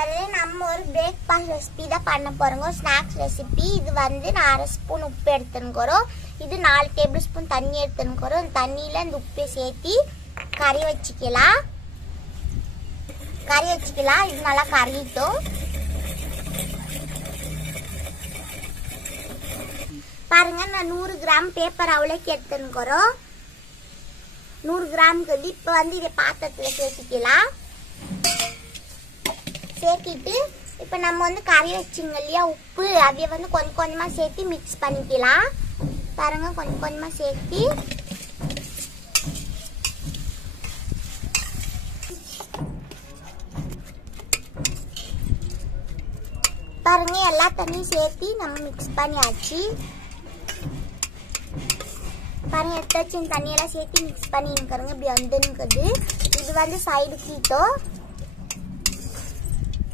நண்பர்களே, நம்ம ஒரு பிரேக்ஃபாஸ்ட் ரெசிபி தான் பண்ண போறோம். Snacks recipe. இது வந்து நான் 1/2 ஸ்பூன் உப்பு எடுத்துக்கிறோம். இது 4 டேபிள் ஸ்பூன் தண்ணி எடுத்துக்கிறோம். இந்த தண்ணியில இந்த உப்பை சேர்த்து கறி வச்சுக்கலாம். இது நல்லா கறிட்டோம். பாருங்க, நான் 100 கிராம் பேப்பர் அவளைக்கு எடுத்துக்கிறோம். 100 கிராமுக்கு இப்போ வந்து இதை பாத்திரத்தில் சேர்த்துக்கலாம். சேர்த்திட்டு இப்போ நம்ம வந்து கறி வச்சுங்க இல்லையா, உப்பு அதை வந்து கொஞ்சம் கொஞ்சமாக சேர்த்து மிக்ஸ் பண்ணிக்கலாம். பாருங்க, கொஞ்சம் கொஞ்சமாக சேர்த்து பாருங்க, எல்லா தண்ணியும் சேர்த்து நம்ம மிக்ஸ் பண்ணியாச்சு. பாருங்க, எடுத்து தண்ணியெல்லாம் சேர்த்து மிக்ஸ் பண்ணிருக்கிறோங்க. இப்படி வந்துருக்குது. இது வந்து சைடு கீட்டோ,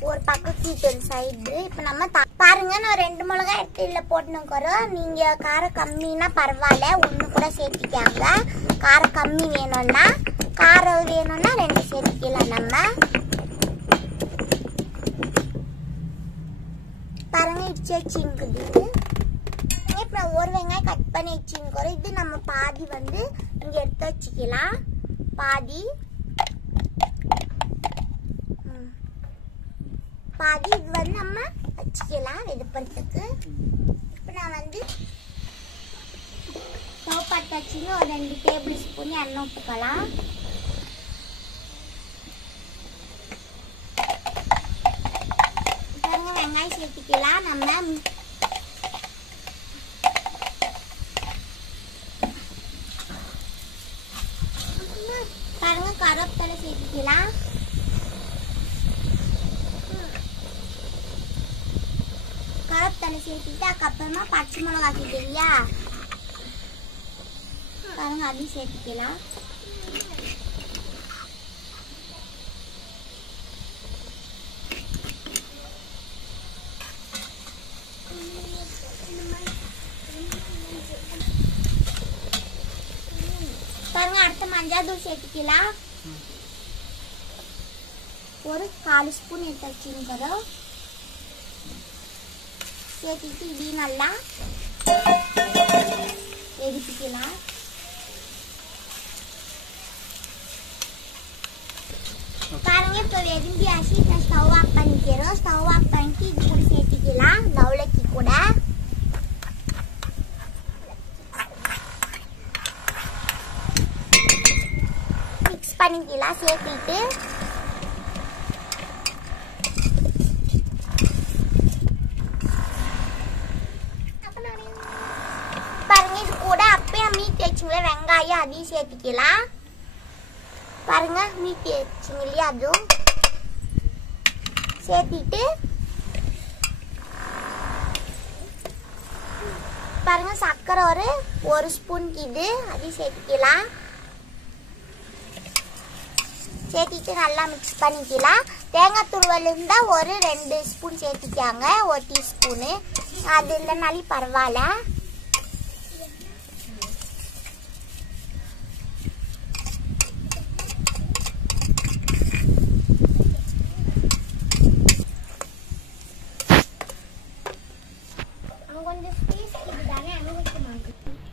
ஒரு பக்கம் கீட்டு சைடு. இப்போ நம்ம பாருங்க, நான் 2 மிளகாய் எடுத்து இதில் போட்டுனுக்கிறோம். நீங்கள் காரம் கம்மின்னா பரவாயில்ல, ஒன்று கூட சேர்த்திக்காங்க. காரம் கம்மி வேணும்னா, காரம் வேணும்னா 2 சேர்த்திக்கலாம். நம்ம பாருங்க, இச்சிங்குது. இப்போ ஒரு வெங்காயம் கட் பண்ணி வச்சுக்கிறோம். இது நம்ம பாதி வந்து இங்கே எடுத்து வச்சுக்கலாம். பாதி இது வந்து நம்ம வச்சுக்கலாம் வெதுப்பறதுக்கு. இப்போ நான் வந்து ஸ்டவ் பற்ற வச்சுங்க. ஒரு 2 டேபிள் ஸ்பூன் எண்ணெய் ஊற்றிக்கலாம். பாருங்க, வெங்காயம் சேர்த்துக்கலாம். நம்ம பாருங்க, கருவேப்பிலை சேர்த்துக்கலாம். கருவேப்பிலை சேர்த்துட்டு அதுக்கப்புறமா பச்சை மிளகா இல்லையா, பாருங்க, அதையும் சேர்த்துக்கலாம். பாருங்க, அடுத்த மஞ்சள் தூள் சேர்த்துக்கலாம். ஒரு 1/4 ஸ்பூன் எடுத்து வச்சுக்கிறோம். சேர்த்துட்டு இதையும் நல்லா எடுத்துக்கலாம். பாருங்க, இப்போ வெதும்பியாச்சு. நான் ஸ்டவ் ஆஃப் பண்ணிக்கிறோம். ஸ்டவ் ஆஃப் பண்ணிட்டு இது கூட சேர்த்துக்கலாம். நவுளைக்கு கூட மிக்ஸ் பண்ணிக்கலாம். சேர்த்துட்டு பாருங்க, இது கூட அப்பயே மீட் வச்சுங்களே வெங்காயம், அதையும் சேர்த்துக்கலாம். பாருங்க, மீட் வச்சுங்க இல்லையா, அதுவும் சேர்த்திட்டு பாருங்க, சர்க்கரை ஒரு ஸ்பூன் இது, அதையும் சேர்த்துக்கலாம். சேர்த்திட்டு நல்லா மிக்ஸ் பண்ணிக்கலாம். தேங்காய் துருவல் இருந்தால் ஒரு 2 ஸ்பூன் சேர்த்திக்காங்க. 1 டீஸ்பூனு. அது இல்லைனாலும் பரவாயில்ல.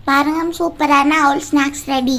பாருங்க, சூப்பரான அவல் ஸ்நாக்ஸ் ரெடி.